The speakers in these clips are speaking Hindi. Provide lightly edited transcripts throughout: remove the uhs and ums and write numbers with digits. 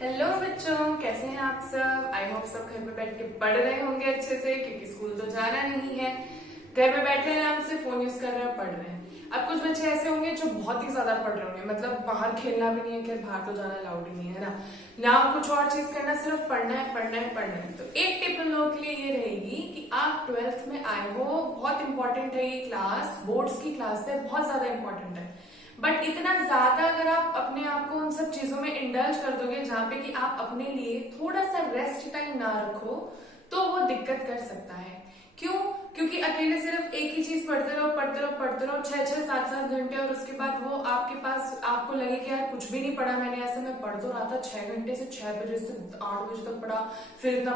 हेलो बच्चों, कैसे हैं आप सब। आई होप सब घर पे बैठ के पढ़ रहे होंगे अच्छे से, क्योंकि स्कूल तो जाना नहीं है। घर पे बैठे हैं, आराम से फोन यूज कर रहे हैं, पढ़ रहे हैं। अब कुछ बच्चे ऐसे होंगे जो बहुत ही ज्यादा पढ़ रहे होंगे, मतलब बाहर खेलना भी नहीं है, कि बाहर तो जाना अलाउड ही नहीं है ना कुछ और चीज करना, सिर्फ पढ़ना है पढ़ना है पढ़ना है। तो एक टिप उन लोगों के लिए ये रहेगी कि आप 12th में आए हो, बहुत इंपॉर्टेंट है ये क्लास, बोर्ड्स की क्लास है, बहुत ज्यादा इंपॉर्टेंट है। बट इतना ज्यादा अगर आप अपने आप को उन सब चीजों में इंडल्ज कर दोगे जहां पे कि आप अपने लिए थोड़ा सा रेस्ट टाइम ना रखो, तो वो दिक्कत कर सकता है। क्यों? क्योंकि अकेले सिर्फ एक ही चीज पढ़ते रहो 6-7 घंटे, और उसके बाद वो आपके पास आपको लगे कि यार कुछ भी नहीं पढ़ा मैंने, ऐसे मैं पढ़ तो रहा था 6 घंटे से 6 बजे से 8 बजे तक पढ़ा, फिर इतना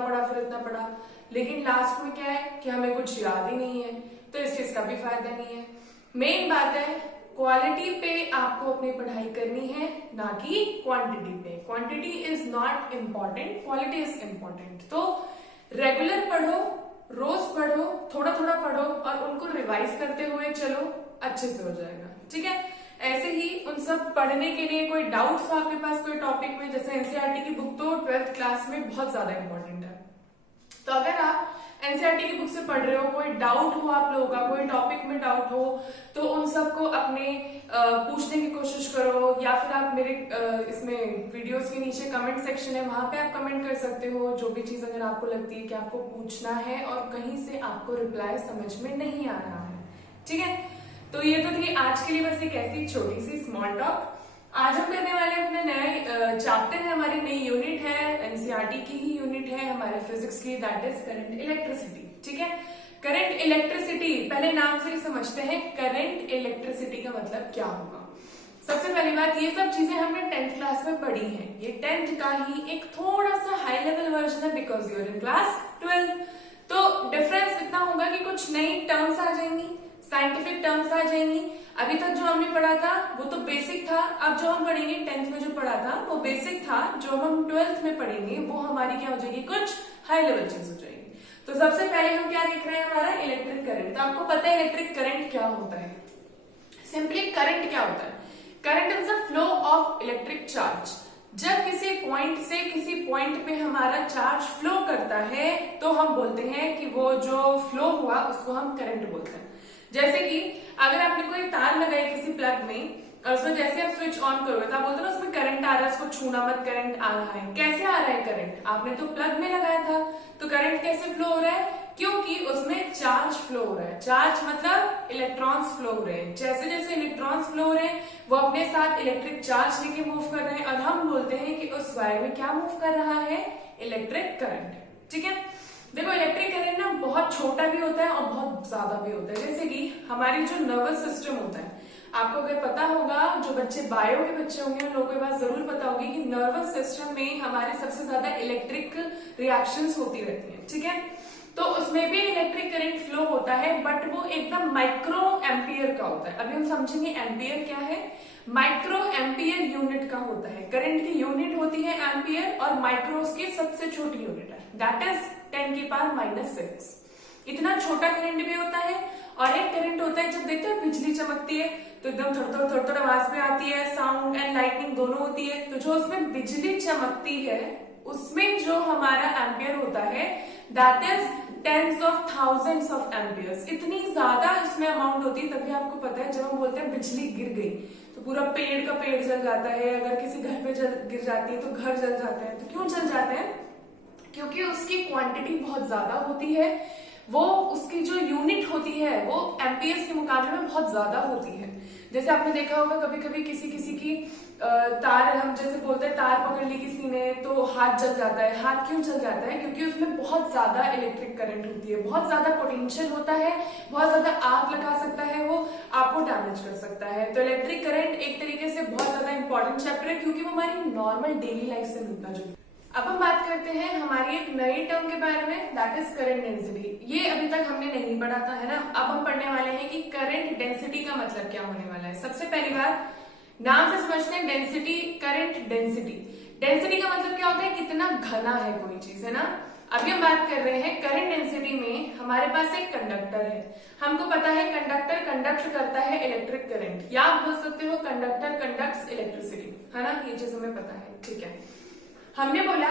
पढ़ा, लेकिन लास्ट में क्या है कि हमें कुछ याद ही नहीं है। तो इस चीज का भी फायदा नहीं है। मेन बात है, क्वालिटी पे आपको अपनी पढ़ाई करनी है, ना कि क्वांटिटी पे। Quantity is not important, quality is important. तो रेगुलर पढ़ो, रोज पढ़ो, थोड़ा थोड़ा पढ़ो, और उनको रिवाइज करते हुए चलो, अच्छे से हो जाएगा। ठीक है। ऐसे ही उन सब पढ़ने के लिए कोई डाउट्स हो आपके पास कोई टॉपिक में, जैसे एनसीईआरटी की बुक तो 12th क्लास में बहुत ज्यादा इंपॉर्टेंट है। तो अगर आप एनसीईआरटी की बुक से पढ़ रहे हो, कोई डाउट हो आप लोगों का, कोई टॉपिक में डाउट हो, तो उन सबको अपने पूछने की कोशिश करो, या फिर आप मेरे इसमें वीडियोस के नीचे कमेंट सेक्शन है, वहां पे आप कमेंट कर सकते हो। जो भी चीज अगर आपको लगती है कि आपको पूछना है और कहीं से आपको रिप्लाई समझ में नहीं आ रहा है, ठीक है। तो ये तो थी आज के लिए बस एक ऐसी छोटी सी स्मॉल टॉक। आज हम करने वाले अपने नए चैप्टर है, हमारी नई यूनिट है, एनसीईआरटी की ही यूनिट है हमारे फिजिक्स की, दैट इज करंट इलेक्ट्रिसिटी। ठीक है। करंट इलेक्ट्रिसिटी, पहले नाम से ही समझते हैं करंट इलेक्ट्रिसिटी का मतलब क्या होगा। सबसे पहली बात, ये सब चीजें हमने 10th क्लास में पढ़ी हैं, ये 10th का ही एक थोड़ा सा हाई लेवल वर्जन है, बिकॉज यूर इन क्लास 12। तो डिफरेंस इतना होगा कि कुछ नई टर्म्स आ जाएंगी, साइंटिफिक टर्म्स आ जाएंगी। अभी तक जो हमने पढ़ा था वो तो बेसिक था, अब जो हम पढ़ेंगे 10th में जो पढ़ा था वो बेसिक था, जो हम 12th में पढ़ेंगे वो हमारी क्या हो जाएगी, कुछ हाई लेवल चीज हो जाएगी। तो सबसे पहले हम क्या देख रहे हैं, हमारा इलेक्ट्रिक करंट। तो आपको पता है इलेक्ट्रिक करंट क्या होता है। सिंपली करंट क्या होता है, current is the flow of electric charge. जब किसी पॉइंट से किसी पॉइंट पे हमारा चार्ज फ्लो करता है तो हम बोलते हैं कि वो जो फ्लो हुआ उसको हम करंट बोलते हैं। जैसे कि अगर आपने कोई तार लगाई किसी प्लग में, और उसमें जैसे आप स्विच ऑन करोगे तो आप बोलते हो ना उसमें करंट आ रहा है, उसको छूना मत, करंट आ रहा है। कैसे आ रहा है करंट? आपने तो प्लग में लगाया था, तो करंट कैसे फ्लो हो रहा है? क्योंकि उसमें चार्ज फ्लो हो रहा है। चार्ज मतलब इलेक्ट्रॉन्स फ्लो हो रहे हैं। जैसे जैसे इलेक्ट्रॉन्स फ्लो हो रहे हैं वो अपने साथ इलेक्ट्रिक चार्ज लेके मूव कर रहे हैं, और हम बोलते हैं कि उस वायर में क्या मूव कर रहा है, इलेक्ट्रिक करंट। ठीक है। देखो इलेक्ट्रिक करंट ना बहुत छोटा भी होता है और बहुत ज्यादा भी होता है। जैसे कि हमारी जो नर्वस सिस्टम होता है, आपको अगर पता होगा, जो बच्चे बायो के बच्चे होंगे उन लोगों को बात जरूर पता होगी कि नर्वस सिस्टम में हमारे सबसे ज्यादा इलेक्ट्रिक रिएक्शंस होती रहती हैं। ठीक है। तो उसमें भी इलेक्ट्रिक करंट फ्लो होता है, बट वो एकदम माइक्रो एम्पियर का होता है। अभी हम समझेंगे एम्पियर क्या है। माइक्रो एम्पियर यूनिट का होता है। करंट की यूनिट होती है एम्पियर, और माइक्रो उसकी सबसे छोटी यूनिट है, दैट इज 10⁻⁻⁶। इतना छोटा करंट भी होता है। और एक करंट होता है, जब देखते हो बिजली चमकती है तो एकदम थोड़ा थोड़ा आवाज में आती है, साउंड एंड लाइटनिंग दोनों होती है। तो जो उसमें बिजली चमकती है उसमें जो हमारा एम्पियर होता है, that is tens of thousands of amperes. इतनी ज्यादा इसमें अमाउंट होती है। तभी आपको पता है जब हम बोलते हैं बिजली गिर गई तो पूरा पेड़ का पेड़ जल जाता है, अगर किसी घर पे गिर जाती है तो घर जल जाते हैं। तो क्यों जल जाते हैं? क्योंकि उसकी क्वांटिटी बहुत ज्यादा होती है, वो उसकी जो यूनिट होती है वो एम्पियर्स के मुकाबले में बहुत ज्यादा होती है। जैसे आपने देखा होगा कभी कभी किसी की तार, हम जैसे बोलते हैं तार पकड़ ली किसी ने तो हाथ जल जाता है। हाथ क्यों जल जाता है? क्योंकि उसमें बहुत ज्यादा इलेक्ट्रिक करंट होती है, बहुत ज्यादा पोटेंशियल होता है, बहुत ज्यादा आग लगा सकता है, वो आपको डैमेज कर सकता है। तो इलेक्ट्रिक करंट एक तरीके से बहुत ज्यादा इंपॉर्टेंट चैप्टर है, क्योंकि वो हमारी नॉर्मल डेली लाइफ से मिलता जुलता। अब हम बात करते हैं हमारी एक नई टर्म के बारे में, दैट इज करंट डेंसिटी। ये अभी तक हमने नहीं पढ़ा था, है ना। अब हम पढ़ने वाले हैं कि करंट डेंसिटी का मतलब क्या होने वाला है। सबसे पहली बात, नाम से समझते हैं डेंसिटी, करंट डेंसिटी। डेंसिटी का मतलब क्या होता है, कितना घना है कोई चीज, है ना। अभी हम बात कर रहे हैं करंट डेंसिटी में, हमारे पास एक कंडक्टर है। हमको पता है कंडक्टर कंडक्ट करता है इलेक्ट्रिक करंट, या आप बोल सकते हो कंडक्टर कंडक्ट्स इलेक्ट्रिसिटी, है ना। ये चीज हमें पता है, ठीक है। हमने बोला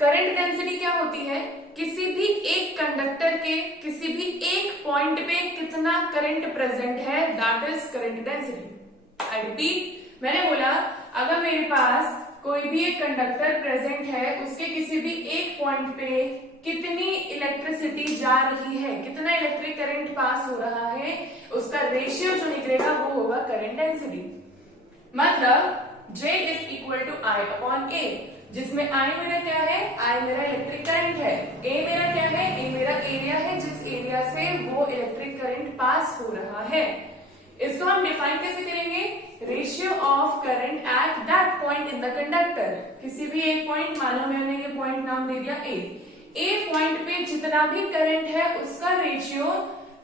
करंट डेंसिटी क्या होती है, किसी भी एक कंडक्टर के किसी भी एक पॉइंट पे कितना करंट प्रेजेंट है, that is current density. I repeat, मैंने बोला अगर मेरे पास कोई भी एक कंडक्टर प्रेजेंट है, उसके किसी भी एक पॉइंट पे कितनी इलेक्ट्रिसिटी जा रही है, कितना इलेक्ट्रिक करंट पास हो रहा है, उसका रेशियो जो निकलेगा वो होगा करंट डेंसिटी। मतलब J is equal to I upon A, जिसमें I मेरा क्या है, I मेरा इलेक्ट्रिक करंट है, A मेरा क्या है, A मेरा एरिया है जिस एरिया से वो इलेक्ट्रिक करंट पास हो रहा है। इसको हम डिफाइन कैसे करेंगे, ratio of current eight that point in the conductor. किसी भी एक पॉइंट, मान लो मैंने ये पॉइंट नाम दे दिया ए पॉइंट पे जितना भी करंट है उसका ratio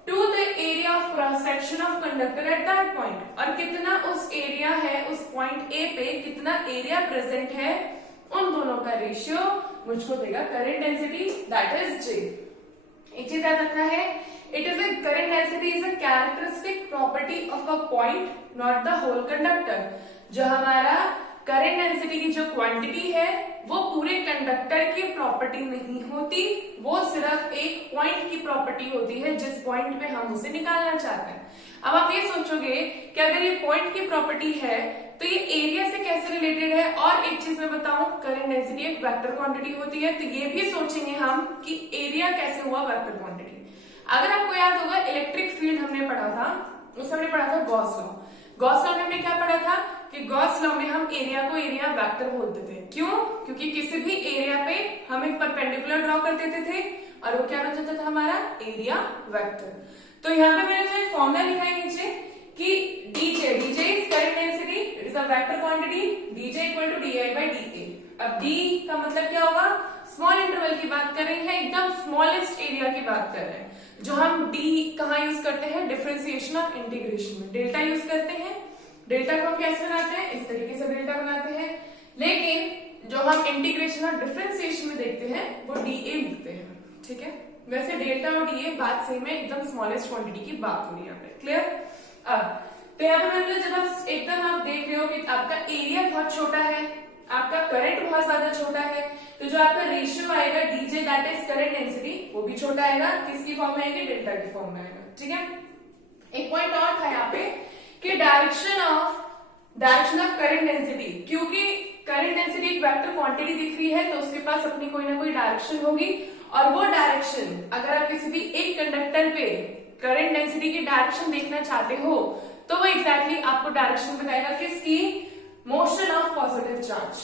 two the area of cross section of conductor at that point, और कितना उस एरिया है, उस पॉइंट ए पे कितना एरिया प्रेजेंट है, उन दोनों का रेशियो मुझको देगा current density, that is J. एक चीज याद रखना है, it is a current density is a characteristic property of a point, not the whole conductor. जो हमारा करंट डेंसिटी की जो क्वांटिटी है वो पूरे कंडक्टर की प्रॉपर्टी नहीं होती, वो सिर्फ एक पॉइंट की प्रॉपर्टी होती है जिस पॉइंट पे हम उसे निकालना चाहते हैं। अब आप ये सोचोगे कि अगर ये पॉइंट की प्रॉपर्टी है तो ये एरिया से कैसे रिलेटेड है। और एक चीज मैं बताऊं, करंट डेंसिटी एक वेक्टर क्वांटिटी होती है, तो ये भी सोचेंगे हम कि एरिया कैसे हुआ वेक्टर क्वांटिटी। अगर आपको याद होगा इलेक्ट्रिक फील्ड हमने पढ़ा था, उसमें हमने पढ़ा था गॉस लॉ। गॉस लॉ में हमने क्या पढ़ा था कि गॉस लॉ में हम एरिया को एरिया वेक्टर बोलते थे। क्यों? क्योंकि किसी भी एरिया पे हम एक परपेंडिकुलर ड्रॉ कर देते थे और वो क्या बन जाता था हमारा एरिया वेक्टर। तो यहाँ पे मैंने जो एक फॉर्मूला लिखा है नीचे कि dJ is current density, it is a vector quantity, dJ equal to dI by d A. अब डी का मतलब क्या होगा, स्मॉल इंटरवल की बात कर रहे हैं, एकदम स्मॉलेस्ट एरिया की बात कर रहे हैं। जो हम डी कहाँ यूज करते हैं, डिफरेंशिएशन ऑफ इंटीग्रेशन में डेल्टा यूज करते हैं। डेल्टा को हम कैसे बनाते हैं, इस तरीके से डेल्टा बनाते हैं, लेकिन जो हम इंटीग्रेशन और डिफरेंशिएशन में देखते हैं वो डी ए लिखते हैं। ठीक है, वैसे डेल्टा और डी ए बात सेम है, एकदम स्मॉलेस्ट क्वांटिटी की बात हो रही है यहाँ पे। क्लियर? अब तो यहाँ पे मतलब जब आप एकदम आप देख रहे हो कि आपका एरिया बहुत छोटा है, आपका करंट बहुत ज्यादा छोटा है, तो जो आपका रेशियो आएगा DJ that is current density वो भी छोटा आएगा। किसकी फॉर्म में आएगी, डेल्टा की फॉर्म में आएगा। ठीक है, एक पॉइंट और था यहाँ पे कि डायरेक्शन ऑफ करंट डेंसिटी, क्योंकि करंट डेंसिटी एक वेक्टर क्वांटिटी दिख रही है तो उसके पास अपनी कोई ना कोई डायरेक्शन होगी, और वो डायरेक्शन अगर आप किसी भी एक कंडक्टर पे करंट डेंसिटी की डायरेक्शन देखना चाहते हो तो वो एग्जैक्टली आपको डायरेक्शन बताएगा किसकी, motion of positive charge.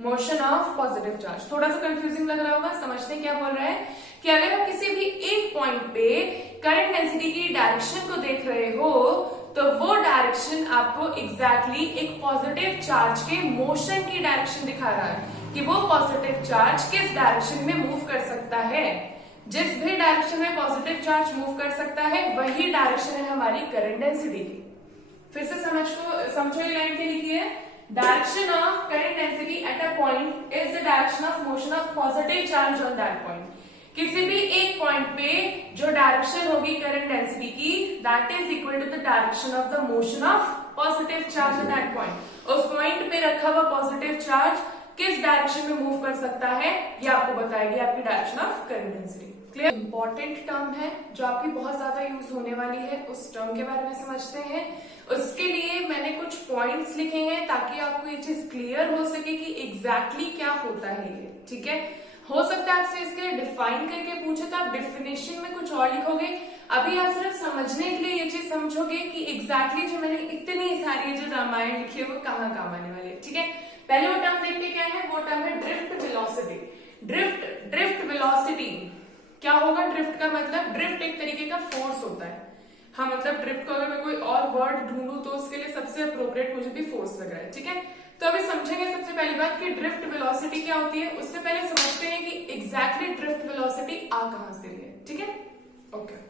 Motion of positive charge थोड़ा सा कंफ्यूजिंग लग रहा होगा, समझते क्या बोल रहा है कि अगर आप किसी भी एक पॉइंट पे करंट डेंसिटी की डायरेक्शन को देख रहे हो तो वो डायरेक्शन आपको एग्जैक्टली एक पॉजिटिव चार्ज के मोशन की डायरेक्शन दिखा रहा है कि वो पॉजिटिव चार्ज किस डायरेक्शन में मूव कर सकता है। जिस भी डायरेक्शन में पॉजिटिव चार्ज मूव कर सकता है वही डायरेक्शन है हमारी करंट डेंसिटी की। फिर से समझो ये लाइन क्या लिखी है, direction of current density at a point is the direction of motion of positive charge on that point. किसी भी एक पॉइंट पे जो डायरेक्शन होगी करंट डेंसिटी की that is equal to the direction of the motion of positive charge at that point. उस पॉइंट पे रखा हुआ पॉजिटिव चार्ज किस डायरेक्शन में मूव कर सकता है ये आपको बताएगी आपकी direction of current density. Clear? Important term है जो आपकी बहुत ज्यादा यूज होने वाली है, उस टर्म के बारे में समझते हैं। उसके लिए मैंने कुछ पॉइंट्स लिखे हैं ताकि आपको ये चीज क्लियर हो सके कि एग्जैक्टली क्या होता है ये। ठीक है, हो सकता है आपसे इसके डिफाइन करके पूछे तो आप डेफिनेशन में कुछ और लिखोगे, अभी आप सिर्फ समझने के लिए ये चीज समझोगे कि एग्जैक्टली जो मैंने इतनी सारी जो रामायण लिखी है वो कहाँ काम आने वाली है। ठीक है, पहले वो टर्म देखते क्या है, वो टर्म है ड्रिफ्ट वेलोसिटी। ड्रिफ्ट वेलोसिटी क्या होगा, ड्रिफ्ट का मतलब ड्रिफ्ट एक तरीके का फोर्स होता है। हाँ, मतलब ड्रिफ्ट को अगर मैं कोई और वर्ड ढूंढूं तो उसके लिए सबसे अप्रोप्रिएट मुझे भी फोर्स लग रहा है। ठीक है, तो अभी समझेंगे सबसे पहली बात कि ड्रिफ्ट वेलोसिटी क्या होती है। उससे पहले समझते हैं कि एग्जैक्टली ड्रिफ्ट वेलोसिटी आ कहां से रही है। ठीक है, ओके,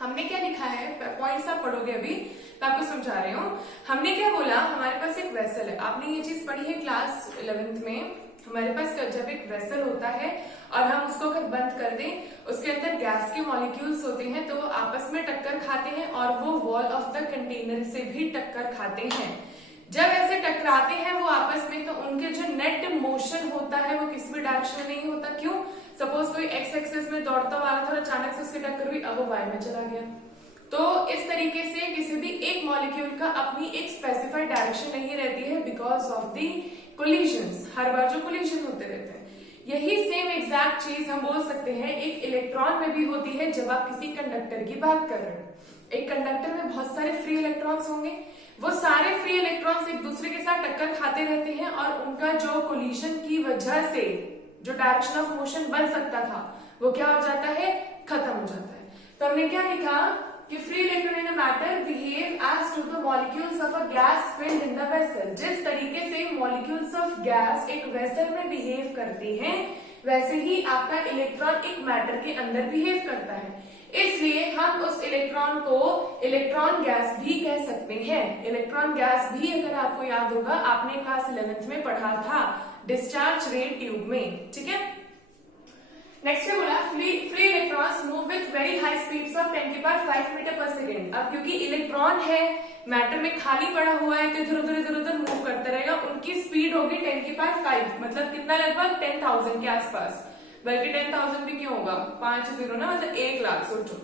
हमने क्या लिखा है, पॉइंट्स आप पढ़ोगे अभी, मैं आपको समझा रही हूँ। हमने क्या बोला, हमारे पास एक वेसल है, आपने ये चीज पढ़ी है क्लास 11th में। हमारे पास जब एक वेसल होता है और हम उसको अगर बंद कर दें, उसके अंदर गैस के मॉलिक्यूल्स होते हैं तो वो आपस में टक्कर खाते हैं और वो वॉल ऑफ द कंटेनर से भी टक्कर खाते हैं। जब ऐसे टकराते हैं वो आपस में, तो उनके जो नेट मोशन होता है वो किसी भी डायरेक्शन में नहीं होता। क्यों? सपोज कोई एक्स एक्सिस में दौड़ता हुआ आ रहा था और अचानक से उसकी टक्कर हुई, अब वो वाई में चला गया। तो इस तरीके से किसी भी एक मॉलिक्यूल का अपनी एक स्पेसिफाइड डायरेक्शन नहीं रहती है बिकॉज ऑफ दी कोलिजन्स। हर बार जो कोलिजन होते रहते हैं, यही सेम एग्जैक्ट चीज हम बोल सकते हैं एक इलेक्ट्रॉन में भी होती है। जब आप किसी कंडक्टर की बात कर रहे हो, एक कंडक्टर में बहुत सारे फ्री इलेक्ट्रॉन्स होंगे, वो सारे फ्री इलेक्ट्रॉन्स एक दूसरे के साथ टक्कर खाते रहते हैं और उनका जो कोलिजन की वजह से जो डायरेक्शन ऑफ मोशन बन सकता था वो क्या हो जाता है, खत्म हो जाता है। तो हमने क्या लिखा कि free electron in a matter behave as to the molecules of a gas filled in the vessel. जिस तरीके से मॉलिक्यूल्स ऑफ गैस एक वेसल में बिहेव करते हैं, वैसे ही आपका इलेक्ट्रॉन एक मैटर के अंदर बिहेव करता है। इसलिए हम उस इलेक्ट्रॉन को इलेक्ट्रॉन गैस भी कह सकते हैं। इलेक्ट्रॉन गैस भी, अगर आपको याद होगा, आपने क्लास 11th में पढ़ा था डिस्चार्ज रेट ट्यूब में, ठीक है। नेक्स्ट है बोला free electrons move with very high speeds of 10 की पावर 5 मीटर पर सेकेंड। अब क्योंकि इलेक्ट्रॉन है, मैटर में खाली पड़ा हुआ है, तो इधर उधर मूव करता रहेगा। उनकी स्पीड होगी 10 की पावर 5, मतलब कितना, लगभग 10,000 के आसपास, बल्कि 10,000 भी क्यों होगा, 5 0 ना, मतलब 1 लाख, सोचो।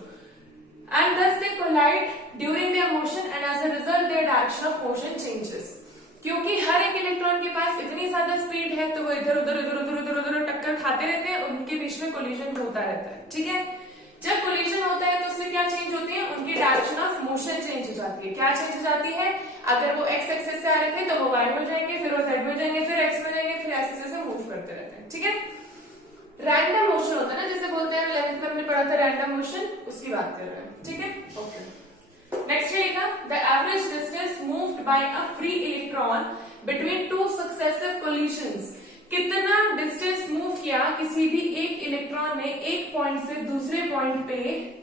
And thus they collide during their motion and as a result their direction of motion changes। क्योंकि हर एक इलेक्ट्रॉन के पास इतनी ज्यादा स्पीड है, तो वो इधर उधर टक्कर खाते रहते हैं, उनके बीच में कोलिजन होता रहता है, ठीक है। जब कोलिजन होता है तो उससे क्या चेंज होती है, उनकी डायरेक्शन ऑफ मोशन चेंज हो जाती है। क्या चेंज हो जाती है, अगर वो एक्स एक्सिस से आ रहे थे तो वो वाई में जाएंगे, फिर वो जेड में जाएंगे, फिर एक्स में जाएंगे, फिर ऐसे ऐसे मूव करते रहते हैं, ठीक है। रैंडम मोशन होता है ना, जैसे बोलते हैं 11th में हमने पढ़ा था रैंडम मोशन, उसकी बात कर रहे हैं, ठीक है। ओके, नेक्स्ट है लिखा the average distance moved by a free electron between two successive collisions. कितना डिस्टेंस मूव किया किसी भी एक इलेक्ट्रॉन ने एक पॉइंट से दूसरे पॉइंट पे,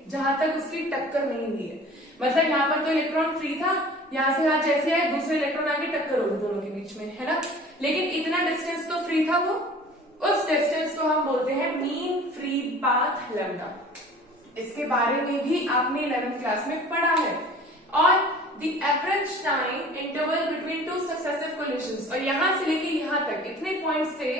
जहां तक उसकी टक्कर नहीं हुई है। मतलब यहाँ पर तो इलेक्ट्रॉन फ्री था, यहाँ से हाथ जैसे आए दूसरे इलेक्ट्रॉन आके टक्कर होगी दोनों के बीच में, है ना। लेकिन इतना डिस्टेंस तो फ्री था, वो उस डिस्टेंस को हम बोलते हैं मीन फ्री पाथ लैम्डा। इसके बारे में भी आपने 11th क्लास में पढ़ा है। और the average time interval between two successive collisions, और यहां से लेके यहां तक, इतने पॉइंट से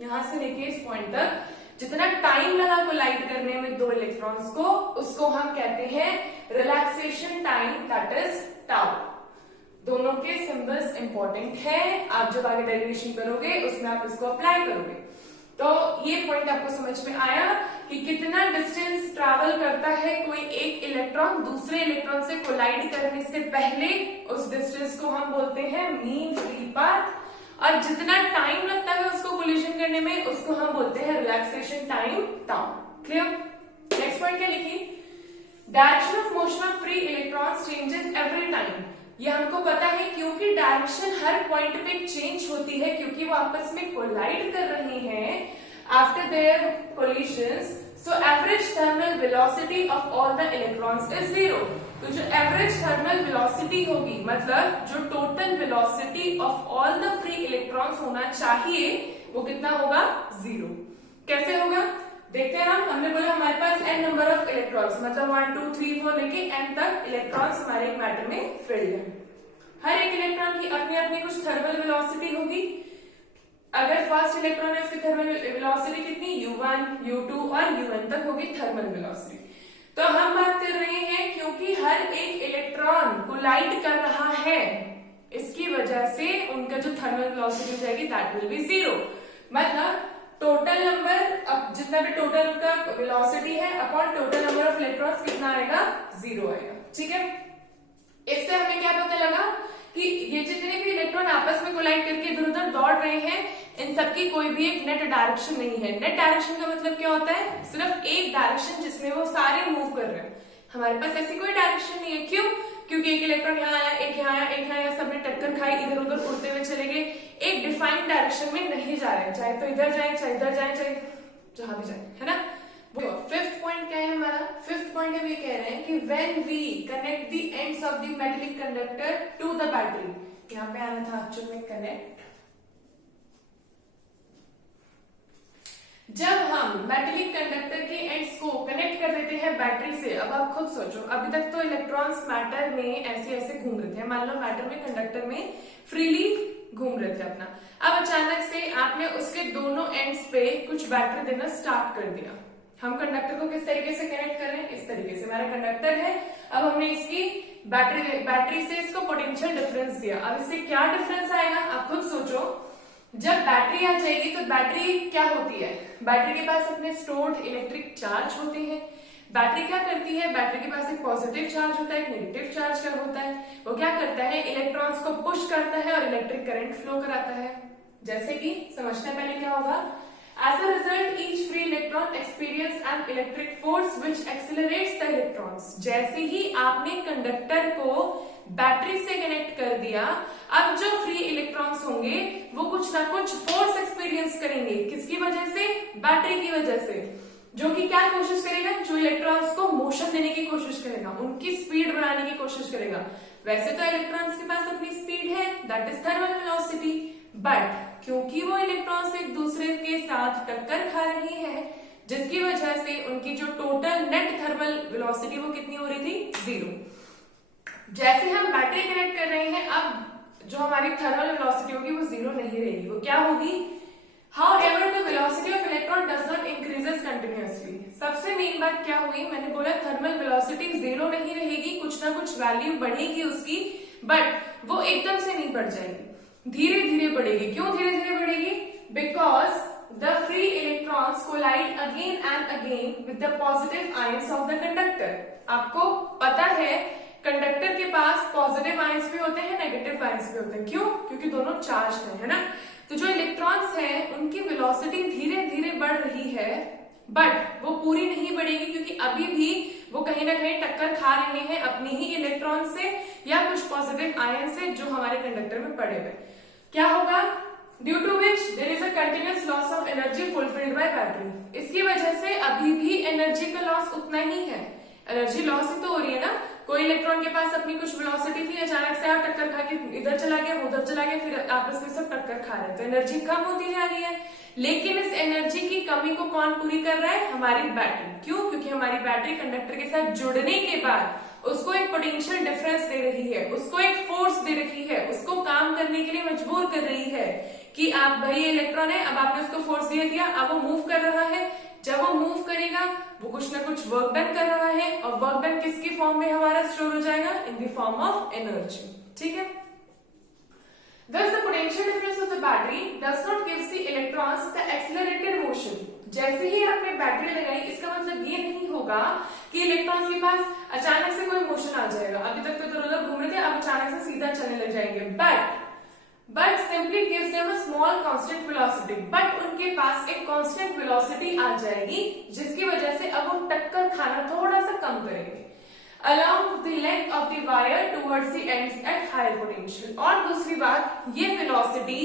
यहां से लेके इस पॉइंट तक जितना टाइम लगा कोलाइड करने में दो इलेक्ट्रॉन्स को, उसको हम कहते हैं relaxation time, that is tau. दोनों के सिंबल्स इंपॉर्टेंट है, आप जब आगे डेरिवेशन करोगे उसमें आप इसको अप्लाई करोगे। तो ये पॉइंट आपको समझ में आया कि कितना डिस्टेंस ट्रैवल करता है कोई एक इलेक्ट्रॉन दूसरे इलेक्ट्रॉन से कोलाइड करने से पहले, उस डिस्टेंस को हम बोलते हैं मीन फ्री पाथ। और जितना टाइम लगता है उसको कोलिजन करने में, उसको हम बोलते हैं relaxation time, tau. Clear? Next point क्या लिखी, direction of motion of free electrons changes every time. ये हमको पता है क्योंकि डायरेक्शन हर पॉइंट पे चेंज होती है, क्योंकि वो आपस में कोलाइड कर रहे हैं after their collisions. So average thermal velocity of all the electrons is 0। तो जो एवरेज थर्मल वेलोसिटी होगी, मतलब जो total velocity of all the free electrons होना चाहिए, वो कितना होगा, 0। कैसे होगा देखते हैं हम। हमने बोला हमारे पास n नंबर ऑफ इलेक्ट्रॉन्स, मतलब 1 2 3 4 लेके n तक इलेक्ट्रॉन्स हमारे एक मैटर में फिल्ड है। हर एक इलेक्ट्रॉन की अपनी अपनी कुछ थर्मल वेलोसिटी होगी। अगर फर्स्ट इलेक्ट्रॉन है उसकी थर्मल वेलोसिटी कितनी, u1 u2 और un तक होगी थर्मल वेलोसिटी। तो हम बात कर रहे हैं क्योंकि हर एक इलेक्ट्रॉन कोलाइड कर रहा है, इसकी वजह से उनका जो थर्मल वेलोसिटी हो जाएगी दैट विल बी 0। मतलब टोटल नंबर, अब जितना भी टोटल का वेलोसिटी है upon total number of electrons कितना आएगा, 0 आएगा, ठीक है। इससे हमें क्या पता लगा कि ये जितने भी इलेक्ट्रॉन आपस में कोलाइड करके इधर उधर दौड़ रहे हैं, इन सबकी कोई भी एक नेट डायरेक्शन नहीं है। नेट डायरेक्शन का मतलब क्या होता है, सिर्फ एक डायरेक्शन जिसमें वो सारे मूव कर रहे हैं। हमारे पास ऐसी कोई डायरेक्शन नहीं है। क्यों? क्योंकि एक इलेक्ट्रॉन यहाँ आया, एक यहाँ आया, एक यहाँ आया, सबने टक्कर खाई, इधर उधर उड़ते हुए चले गए, एक डिफाइंड डायरेक्शन में नहीं जा रहे हैं, चाहे तो इधर जाए, चाहे इधर जाए, चाहे जहां भी जाए, है ना। फिफ्थ पॉइंट क्या है हमारा, फिफ्थ पॉइंट हम ये कह रहे हैं कि when we connect the ends of the metallic conductor to the battery, यहाँ पे आना था एक्चुअल में कनेक्ट। जब हम मेटेलिक कंडक्टर के एंड्स को कनेक्ट कर देते हैं बैटरी से। अब आप खुद सोचो, अभी तक तो इलेक्ट्रॉन्स मैटर में ऐसे ऐसे घूम रहे थे, मान लो मैटर में कंडक्टर में फ्रीली घूम रहे थे अपना। अब अचानक से आपने उसके दोनों एंड्स पे कुछ बैटरी देना स्टार्ट कर दिया। हम कंडक्टर को किस तरीके से कनेक्ट कर रहे हैं, इस तरीके से हमारा कंडक्टर है। अब हमने इसकी बैटरी से इसको पोटेंशियल डिफरेंस दिया। अब इससे क्या डिफरेंस आएगा आप खुद सोचो। जब बैटरी आ जाएगी तो बैटरी क्या होती है, बैटरी के पास अपने स्टोर्ड इलेक्ट्रिक चार्ज होते हैं। बैटरी क्या करती है, बैटरी के पास एक पॉजिटिव चार्ज होता है, एक नेगेटिव चार्ज क्या होता है, वो क्या करता है, इलेक्ट्रॉन्स को पुश करता है और इलेक्ट्रिक करंट फ्लो कराता है। जैसे कि समझते हैं पहले क्या होगा। As a result, each free electron experience an electric force which accelerates the electrons. जैसे ही आपने कंडक्टर को बैटरी से कनेक्ट कर दिया, अब जो फ्री इलेक्ट्रॉन्स होंगे वो कुछ ना कुछ फोर्स एक्सपीरियंस करेंगे। किसकी वजह से, बैटरी की वजह से, जो कि क्या कोशिश करेगा, जो इलेक्ट्रॉन्स को मोशन देने की कोशिश करेगा, उनकी स्पीड बढ़ाने की कोशिश करेगा। वैसे तो इलेक्ट्रॉन्स के पास अपनी स्पीड है, that is thermal velocity, but क्योंकि वो इलेक्ट्रॉन्स एक दूसरे के साथ टक्कर खा रहे हैं, जिसकी वजह से उनकी जो टोटल नेट थर्मल वेलोसिटी वो कितनी हो रही थी, 0। जैसे हम बैटरी कनेक्ट कर रहे हैं, अब जो हमारी थर्मल वेलोसिटी होगी वो 0 नहीं रहेगी, वो क्या होगी, However, the velocity of electron does not increases continuously. सबसे मेन बात क्या हुई, मैंने बोला थर्मल वेलोसिटी 0 नहीं रहेगी, कुछ ना कुछ वैल्यू बढ़ेगी उसकी, बट वो एकदम से नहीं बढ़ जाएगी, धीरे धीरे बढ़ेगी। क्यों धीरे धीरे बढ़ेगी, because the free electrons collide again and again with the positive ions of the conductor. आपको पता है कंडक्टर के पास पॉजिटिव आयंस भी होते हैं, नेगेटिव आयंस भी होते हैं। क्यों, क्योंकि दोनों चार्ज है ना। तो जो इलेक्ट्रॉन्स हैं उनकी वेलोसिटी धीरे धीरे बढ़ रही है, बट वो पूरी नहीं बढ़ेगी, क्योंकि अभी भी वो कहीं ना कहीं टक्कर खा रहे हैं अपनी ही इलेक्ट्रॉन से या कुछ पॉजिटिव आयन से जो हमारे कंडक्टर में पड़े हुए। क्या होगा, due to which there is a continuous loss of energy fulfilled by battery. इसकी वजह से अभी भी एनर्जी का लॉस उतना ही है, एनर्जी लॉस ही तो हो रही है ना। कोई इलेक्ट्रॉन के पास अपनी कुछ वेलोसिटी थी, अचानक से आप टक्कर खा के इधर चला गया, उधर चला गया, फिर आपस में सब टक्कर खा रहे हैं, तो एनर्जी कम होती जा रही है। लेकिन इस एनर्जी की कमी को कौन पूरी कर रहा है, हमारी बैटरी। क्यों, क्योंकि हमारी बैटरी कंडक्टर के साथ जुड़ने के बाद उसको एक पोटेंशियल डिफरेंस दे रही है, उसको एक फोर्स दे रही है, उसको काम करने के लिए मजबूर कर रही है कि आप भाई इलेक्ट्रॉन है, अब आपने उसको फोर्स दे दिया, अब वो मूव कर रहा है। जब वो मूव करेगा वो कुछ ना कुछ वर्क डन कर रहा है, और वर्क डन किसकी फॉर्म में हमारा स्टोर हो जाएगा, in the form of energy. ठीक है, thus the potential difference of the battery does not gives the electrons the accelerated motion. जैसे ही आपने बैटरी लगाई, इसका मतलब ये नहीं होगा कि इलेक्ट्रॉन्स के पास अचानक से कोई मोशन आ जाएगा। अभी तक तो इधर घूम रहे थे, अब अचानक से सीधा चलने लग जाएंगे, but simply gives them a small constant velocity. but उनके पास एक constant velocity आ जाएगी, जिसकी वजह से अब वो टक्कर खाना थोड़ा सा कम करेंगे along the length of the wire towards the ends at higher potential. और दूसरी बात, ये velocity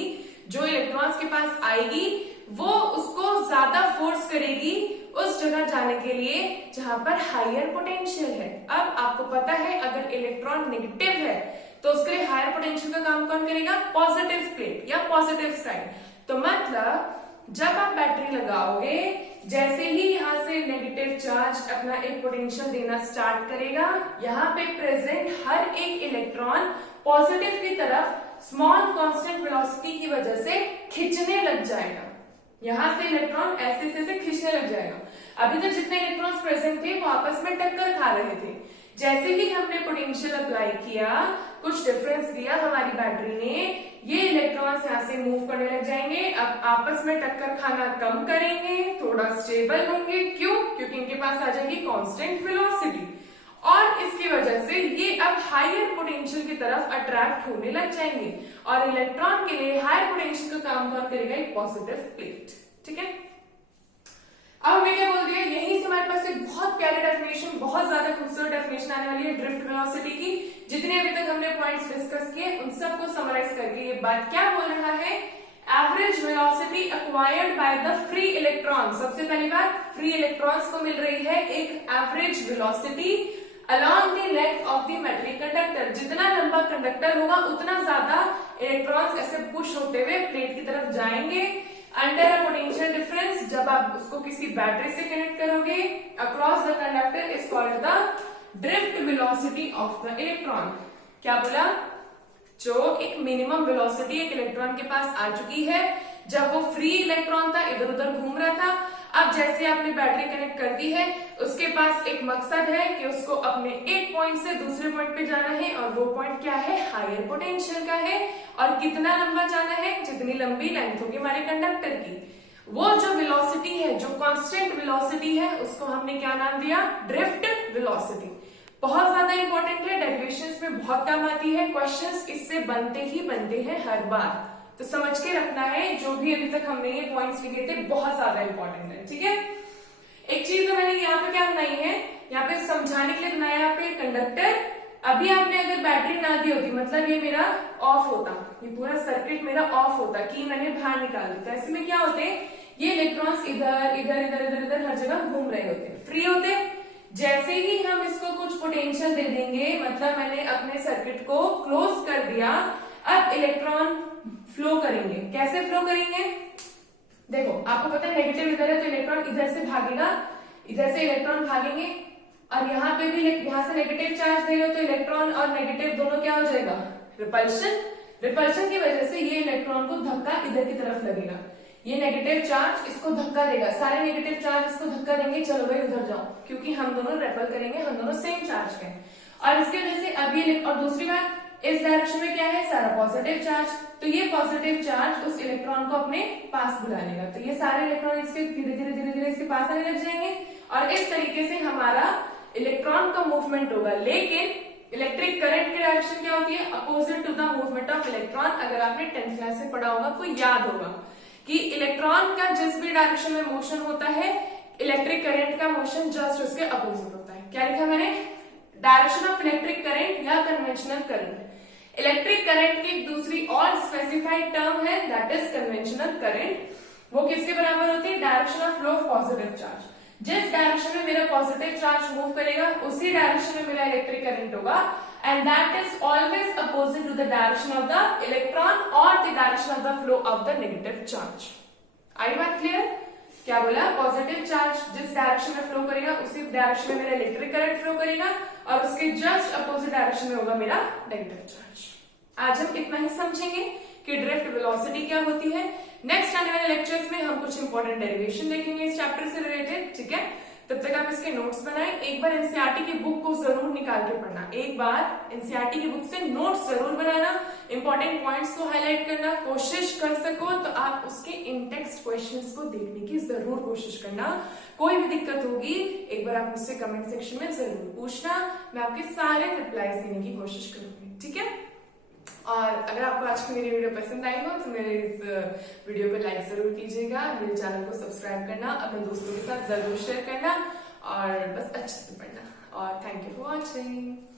जो इलेक्ट्रॉन्स के पास आएगी वो उसको ज्यादा फोर्स करेगी उस जगह जाने के लिए जहां पर हायर पोटेंशियल है। अब आपको पता है अगर इलेक्ट्रॉन नेगेटिव है तो उसके लिए हायर पोटेंशियल का काम कौन करेगा, पॉजिटिव प्लेट या पॉजिटिव साइड। तो मतलब जब आप बैटरी लगाओगे, जैसे ही यहाँ से नेगेटिव चार्ज अपना एक पोटेंशियल देना स्टार्ट करेगा, यहाँ पे प्रेजेंट हर एक इलेक्ट्रॉन पॉजिटिव की तरफ स्मॉल कांस्टेंट वेलोसिटी की वजह से खिंचने लग जाएगा। यहाँ से इलेक्ट्रॉन ऐसे ऐसे खींचने लग जाएगा। अभी तक जितने इलेक्ट्रॉन्स प्रेजेंट थे वो आपस में टक्कर खा रहे थे। जैसे ही हमने पोटेंशियल अप्लाई किया, कुछ डिफरेंस दिया हमारी बैटरी ने, ये इलेक्ट्रॉन्स यहाँ से मूव करने लग जाएंगे, अब आपस में टक्कर खाना कम करेंगे, थोड़ा स्टेबल होंगे। क्यों, क्योंकि इनके पास आ जाएगी कांस्टेंट वेलोसिटी, और इसकी वजह से ये अब हायर पोटेंशियल की तरफ अट्रैक्ट होने लग जाएंगे। और इलेक्ट्रॉन के लिए हायर पोटेंशियल का काम कौन करेगा, एक पॉजिटिव प्लेट। ठीक है, अब हमें क्या बोल दिया, यही से हमारे पास एक बहुत प्यारी डेफिनेशन, बहुत ज्यादा खूबसूरत डेफिनेशन आने वाली है ड्रिफ्ट वेलोसिटी की। जितने अभी तक हमने पॉइंट्स डिस्कस किए उन सबको समराइज करके ये बात क्या बोल रहा है, average velocity acquired by the free electron. सबसे पहली बात, फ्री इलेक्ट्रॉन्स को मिल रही है एक average velocity along the length of the metallic conductor. जितना लंबा कंडक्टर होगा उतना ज्यादा इलेक्ट्रॉन्स ऐसे पुश होते हुए प्लेट की तरफ जाएंगे। अंडर अ पोटेंशियल डिफरेंस, जब आप उसको किसी बैटरी से कनेक्ट करोगे, across the conductor is called the drift velocity of the electron. क्या बोला? जो एक मिनिमम वेलोसिटी एक इलेक्ट्रॉन के पास आ चुकी है, जब वो फ्री इलेक्ट्रॉन था, इधर उधर घूम रहा था, अब जैसे आपने बैटरी कनेक्ट कर दी है, उसके पास एक मकसद है कि उसको अपने एक पॉइंट से दूसरे पॉइंट पे जाना है, और वो पॉइंट क्या है? हायर पोटेंशियल का है। और कितना लंबा जाना है? जितनी लंबी लेंथ होगी हमारे कंडक्टर की। वो जो वेलोसिटी है, जो कांस्टेंट वेलोसिटी है, उसको हमने क्या नाम दिया? Drift velocity. बहुत ज्यादा इंपॉर्टेंट है, डेरिवेशंस में बहुत काम आती है, क्वेश्चंस इससे बनते ही बनते हैं हर बार, तो समझ के रखना है। जो भी अभी तक हमने ये पॉइंट्स लिखे थे बहुत ज्यादा इंपॉर्टेंट है, ठीक है। एक चीज मैंने यहाँ पे क्या बनाई है, यहाँ पे समझाने के लिए बनाया यहाँ पे कंडक्टर। अभी आपने अगर बैटरी ना दी होती, मतलब ये मेरा ऑफ होता, ये पूरा सर्किट मेरा ऑफ होता, की मैंने बाहर निकाल दी, तो ऐसे में क्या होते, ये इलेक्ट्रॉन्स इधर इधर इधर इधर इधर हर जगह घूम रहे होते, फ्री होते। जैसे ही हम इसको कुछ पोटेंशियल दे देंगे, मतलब मैंने अपने सर्किट को क्लोज कर दिया, अब इलेक्ट्रॉन फ्लो करेंगे। कैसे फ्लो करेंगे? देखो, आपको पता है नेगेटिव इधर है तो इलेक्ट्रॉन इधर से भागेगा, इधर से इलेक्ट्रॉन भागेंगे, और यहाँ पे भी यहाँ से नेगेटिव चार्ज देगा तो इलेक्ट्रॉन और नेगेटिव दोनों क्या हो जाएगा? रिपल्शन। रिपल्शन की वजह से ये इलेक्ट्रॉन को धक्का इधर की तरफ लगेगा, ये नेगेटिव चार्ज इसको धक्का देगा, सारे नेगेटिव चार्ज इसको धक्का देंगे, चलो भाई उधर जाओ, क्योंकि हम दोनों रेपल करेंगे, हम दोनों सेम चार्ज के हैं। और इसकी वजह से अभी, और दूसरी बात, इस डायरेक्शन में क्या है? सारा पॉजिटिव चार्ज, तो ये पॉजिटिव चार्ज उस इलेक्ट्रॉन को अपने पास बुला लेगा, तो ये सारे इलेक्ट्रॉन इसके धीरे धीरे धीरे धीरे इसके पास आने लग जाएंगे, और इस तरीके से हमारा इलेक्ट्रॉन का मूवमेंट होगा। लेकिन इलेक्ट्रिक करंट की डायरेक्शन क्या होती है? Opposite to the movement of electron. अगर आपने 10th क्लास से पढ़ा होगा आपको याद होगा कि इलेक्ट्रॉन का जिस भी डायरेक्शन में मोशन होता है, इलेक्ट्रिक करंट का मोशन जस्ट उसके अपोजिट होता है। क्या लिखा मैंने? डायरेक्शन ऑफ इलेक्ट्रिक करंट या कन्वेंशनल करंट। इलेक्ट्रिक करंट की एक दूसरी और स्पेसिफाइड टर्म है, दैट इज कन्वेंशनल करंट। वो किसके बराबर होती है? Direction of flow of positive charge. जिस डायरेक्शन में मेरा पॉजिटिव चार्ज मूव करेगा, उसी डायरेक्शन में मेरा इलेक्ट्रिक करंट होगा, and that is always opposite to the direction of the electron or the direction of the flow of the negative charge. आई बात क्लियर? क्या बोला? पॉजिटिव चार्ज जिस डायरेक्शन में फ्लो करेगा, उसी डायरेक्शन में मेरा इलेक्ट्रिक करंट फ्लो करेगा, और उसके जस्ट अपोजिट डायरेक्शन में होगा मेरा नेगेटिव चार्ज। आज हम इतना ही समझेंगे कि ड्रिफ्ट वेलोसिटी क्या होती है। नेक्स्ट आने वाले लेक्चर्स में हम कुछ इंपॉर्टेंट डेरिवेशन देखेंगे इस चैप्टर से रिलेटेड, ठीक है। तब तक आप इसके नोट्स बनाएं। एक बार एनसीईआरटी की बुक को जरूर निकाल के पढ़ना, एक बार एनसीईआरटी की बुक से नोट्स जरूर बनाना, इंपॉर्टेंट पॉइंट्स को हाईलाइट करना, कोशिश कर सको तो आप उसके इन टेक्स्ट क्वेश्चंस को देखने की जरूर कोशिश करना। कोई भी दिक्कत होगी एक बार आप मुझसे कमेंट सेक्शन में जरूर पूछना, मैं आपके सारे रिप्लाईज देने की कोशिश करूंगी, ठीक है। और अगर आपको आज की मेरी वीडियो पसंद आई हो तो मेरे इस वीडियो को लाइक जरूर कीजिएगा, मेरे चैनल को सब्सक्राइब करना, अपने दोस्तों के साथ जरूर शेयर करना, और बस अच्छे से पढ़ना। और थैंक यू फॉर वॉचिंग।